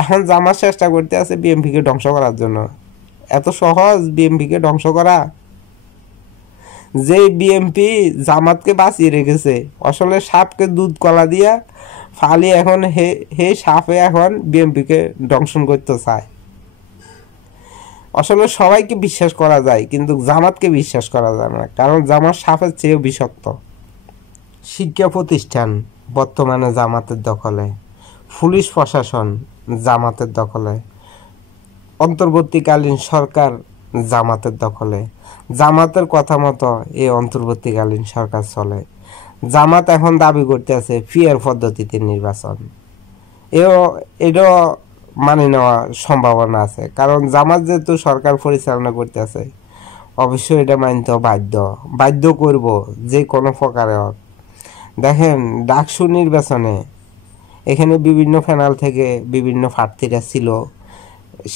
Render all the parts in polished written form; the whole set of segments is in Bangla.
এখন জামাত চেষ্টা করতে আছে বিএনপিকে ধ্বংস করার জন্য। এত সহজ বিএনপিকে ধ্বংস করা? যে বিএনপি জামাতকে বাঁচিয়ে রেখেছে, আসলে সাপকে দুধ কলা দিয়া ফালি, এখন হে সাপে এখন বিএনপিকে ধ্বংসন করতে চায়। আসলে সবাইকে বিশ্বাস করা যায়, কিন্তু জামাতকে বিশ্বাস করা যায় না, কারণ জামাত সাপের চেয়েও বিষাক্ত। শিক্ষা প্রতিষ্ঠান বর্তমানে জামাতের দখলে, পুলিশ প্রশাসন জামাতের দখলে, অন্তর্বর্তীকালীন সরকার জামাতের দখলে। জামাতের কথা মতো এই অন্তর্বর্তীকালীন সরকার চলে। জামাত এখন দাবি করতে আছে ফেয়ার পদ্ধতিতে নির্বাচন। এটাও মানে নেওয়া সম্ভাবনা আছে, কারণ জামাত যেহেতু সরকার পরিচালনা করতে আছে, অবশ্যই এটা মানতে বাধ্য করব যে কোনো প্রকারে হোক। দেখেন ডাকসু নির্বাচনে এখানে বিভিন্ন প্যানেল থেকে বিভিন্ন প্রার্থীরা ছিল,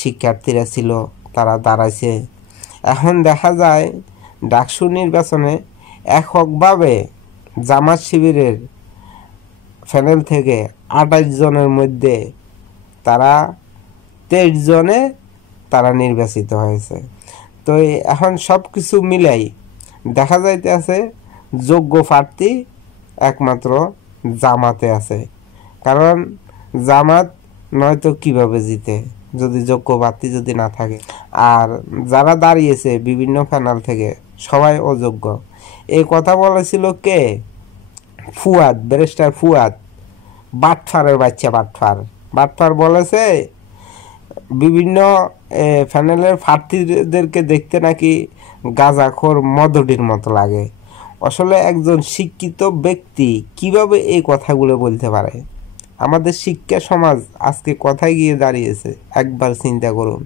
শিক্ষার্থীরা ছিল, তারা দাঁড়াইছে। এখন দেখা যায় ডাকসু নির্বাচনে এককভাবে জামাত শিবিরের প্যানেল থেকে 28 জনের মধ্যে তারা 23 জনে তারা নির্বাচিত হয়েছে। তো এখন সব কিছু মিলাই দেখা যাইতে আছে যোগ্য প্রার্থী একমাত্র জামাতে আছে, কারণ জামাত নয়তো কিভাবে জিতে যদি যোগ্য প্রার্থী যদি না থাকে। আর যারা দাঁড়িয়েছে বিভিন্ন প্যানেল থেকে সবাই অযোগ্য। এই কথা বলেছিল কে? ফুয়াদ, ব্যারিস্টার ফুয়াদ, বাটফারের বাচ্চা। বাটফার বলেছে বিভিন্ন প্যানেলের প্রার্থীদেরকে দেখতে নাকি গাঁজাখোর মদডির মতো লাগে। আসলে একজন শিক্ষিত ব্যক্তি কিভাবে এই কথাগুলো বলতে পারে? আমাদের শিক্ষা সমাজ আজকে কোথায় গিয়ে দাঁড়িয়েছে একবার চিন্তা করুন।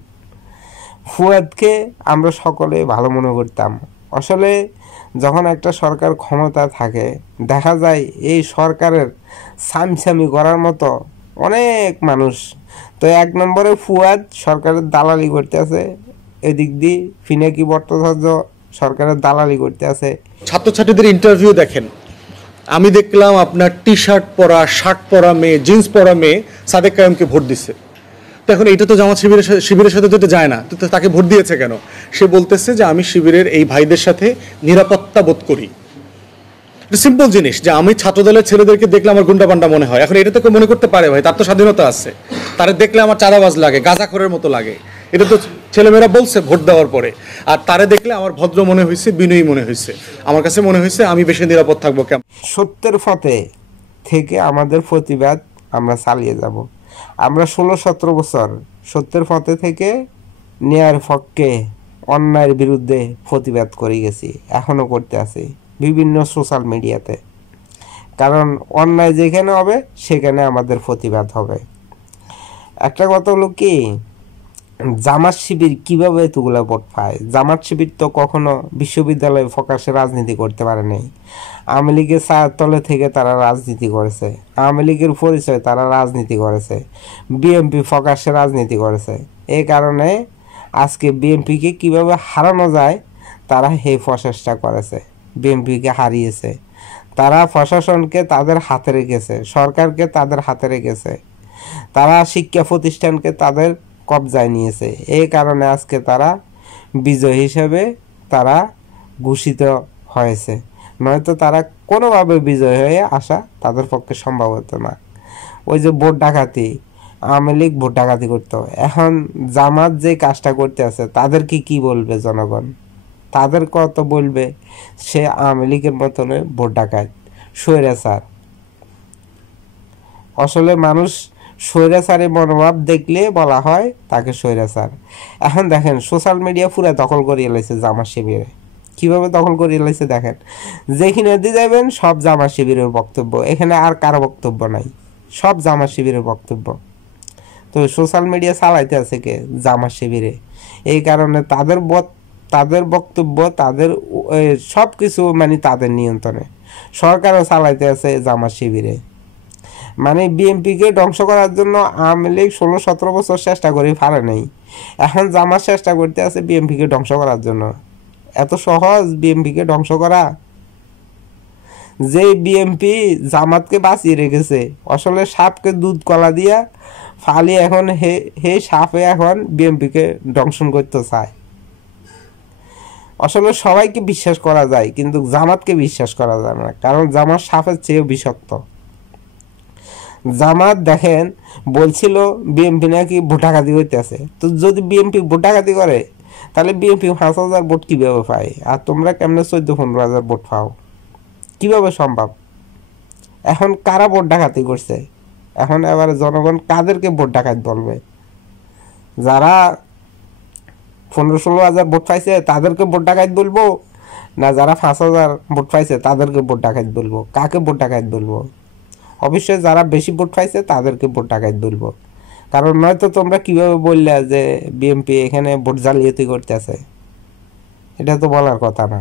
ফুয়াদকে আমরা সকলে ভালো মনে করতাম। আসলে যখন একটা সরকার ক্ষমতা থাকে, দেখা যায় এই সরকারের সামসামি করার মতো অনেক মানুষ। তো এক নম্বরে ফুয়াদ সরকারের দালালি করতে আছে, এদিক দিয়ে পিনাকি ভট্টাচার্য সরকারের দালালি করতে আছে। ছাত্রছাত্রীদের ইন্টারভিউ দেখেন, আমি দেখলাম আপনার টি শার্ট পরা, শার্ট পরা মেয়ে, জিন্স পরা মেয়ে সাদেক কায়েমকে ভোট দিচ্ছে। তো এখন এটা তো জামাত শিবিরের সাথে তো যায় না, তো তাকে ভোট দিয়েছে কেন? সে বলতেছে যে আমি শিবিরের এই ভাইদের সাথে নিরাপত্তা বোধ করি। সিম্পল জিনিস, যে আমি ছাত্রদলের ছেলেদেরকে দেখলে আমার গুন্ডা পান্ডা মনে হয়। এখন এটা তো কেউ মনে করতে পারে, ভাই তার তো স্বাধীনতা আছে, তারা দেখলে আমার চাঁদাবাজ লাগে, গাঁজাখোরের মতো লাগে। এটা তো ছেলেমেয়েরা বলছে ভোট দেওয়ার পরে। আর তারে দেখলে আমার ভদ্র মনে হয়েছে, বিনয়ী মনে হয়েছে, আমার কাছে মনে হয়েছে আমি বেশি নিরাপদ থাকবো। কেমন সত্যের পথে থেকে আমাদের প্রতিবাদ আমরা চালিয়ে যাব। আমরা 16-17 বছর সত্যের পথে থেকে ন্যায়ের পক্ষে অন্যায়ের বিরুদ্ধে প্রতিবাদ করে গেছি, এখনও করতে আছি বিভিন্ন সোশ্যাল মিডিয়াতে। কারণ অন্যায় যেখানে হবে সেখানে আমাদের প্রতিবাদ হবে। একটা কথা হলো কি, জামাত শিবির কিভাবে এতগুলো ভোট পায়? জামাত শিবির তো কখনো বিশ্ববিদ্যালয়ে প্রকাশ্যে রাজনীতি করতে পারে নাই। আওয়ামী লীগের ছায়ার তলে থেকে তারা রাজনীতি করেছে, আওয়ামী লীগের পরিচয় তারা রাজনীতি করেছে, বিএনপি প্রকাশ্যে রাজনীতি করেছে। এই কারণে আজকে বিএনপিকে কিভাবে হারানো যায় তারা এই প্রচেষ্টা করেছে, বিএনপিকে হারিয়েছে। তারা প্রশাসনকে তাদের হাতে রেখেছে, সরকারকে তাদের হাতে রেখেছে, তারা শিক্ষা প্রতিষ্ঠানকে তাদের কবজায় নিয়েছে। এই কারণে আজকে তারা বিজয় হিসেবে তারা ঘোষিত হয়েছে, নয়তো তারা কোনোভাবে বিজয় হয়ে আসা তাদের পক্ষে সম্ভব হতো না। ওই যে ভোট ডাকাতি, আওয়ামী লীগ ভোট ডাকাতি করতো, এখন জামাত যে কাজটা করতে আছে তাদেরকে কি বলবে জনগণ? তাদের কত বলবে সে আওয়ামী লীগের মতন ভোট ডাকাত, স্বৈরাচার। আসলে মানুষ স্বৈরাচারের মনোভাব দেখলে বলা হয় তাকে স্বৈরাচার। এখন দেখেন সোশ্যাল মিডিয়া পুরো দখল করিয়ে লাইছে জামাত শিবিরে। কিভাবে দখল করিয়ে লাইছে দেখেন, যেখানে দিয়ে যাবেন সব জামাত শিবিরের বক্তব্য, এখানে আর কারো বক্তব্য নাই, সব জামাত শিবিরের বক্তব্য। তো সোশ্যাল মিডিয়া চালাইতে আছে কে? জামাত শিবিরে। এই কারণে তাদের বক্তব্য, তাদের সব কিছু মানে তাদের নিয়ন্ত্রণে। সরকারও চালাইতে আছে জামাত শিবিরে। মানে বিএনপিকে ধ্বংস করার জন্য আওয়ামী লীগ 16-17 বছর চেষ্টা করে পারে নাই, এখন জামাত চেষ্টা করতে আছে বিএনপিকে ধ্বংস করার জন্য। এত সহজ বিএনপিকে ধ্বংস করা? যে বিএমপি জামাতকে বাঁচিয়ে রেখেছে, আসলে সাপকে দুধ কলা দিয়া ফালি এখন হে সাপে এখন বিএমপিকে দংশন করতে চায়। আসলে সবাইকে বিশ্বাস করা যায়, কিন্তু জামাতকে বিশ্বাস করা যায় না, কারণ জামাত সাপের চেয়েও বিষাক্ত। জামাত দেখেন বলছিল বিএমপি নাকি ভোটাঘাতি হইতেছে, তো যদি বিএমপি ভোটাঘাতি করে তাহলে বিএমপি 5,000 ভোট কিভাবে পায়, আর তোমরা কেমনে 14-15,000 ভোট পাও, কিভাবে সম্ভব? এখন কারা ভোট ডাকাতি করছে? এখন এবার জনগণ কাদেরকে ভোট ডাকাত বলবে? যারা 15-16,000 ভোট পাইছে তাদেরকে ভোট ডাকাত বলবো, না যারা 5,000 ভোট পাইছে তাদেরকে ভোট ডাকাত বলবো? কাকে ভোট ডাকাত বলবো? অবশ্যই যারা বেশি ভোট পাইছে তাদেরকে ভোট ডাকাত বলবো, কারণ নয়তো তোমরা কিভাবে বললে যে বিএমপি এখানে ভোট জালিয়াতি করতেছে? এটা তো বলার কথা না।